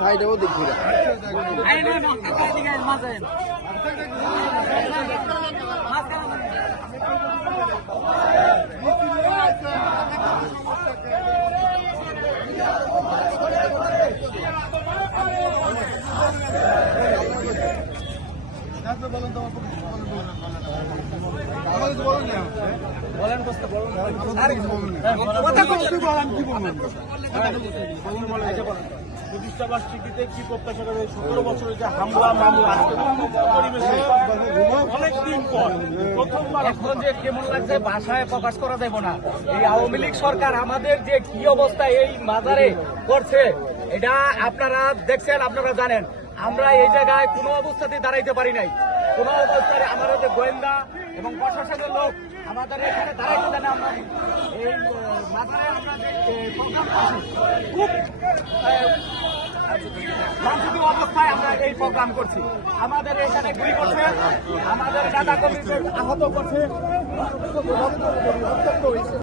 সাইডেও দেখি প্রতিষ্ঠাবার্ষিকীতে কি প্রত্যাশা করে 17 বছরের যে হামলা মামলা পরিবেশে অনেকদিন পর প্রথমবার এখন যে কেমন লাগছে ভাষায় প্রকাশ করা যাবে না। এই আওয়ামী লীগ সরকার আমাদের যে কি অবস্থা এই মাজারে করছে এটা আপনারা দেখছেন, আপনারা জানেন। আমরা এই জায়গায় কোনো অবস্থাতেই দাঁড়াইতে পারি নাই। কোনো অবস্থায় আমাদের যে গোয়েন্দা এবং প্রশাসনের লোক আমাদের এখানে দাঁড়াইতে দেন। আমরা এই মাজারে আমরা খুব শান্তিপূর্ণ অবস্থায় আমরা এই প্রোগ্রাম করছি। আমাদের এখানে গুলি করছে, আমাদের নেতা কর্মীদের আহত করছে।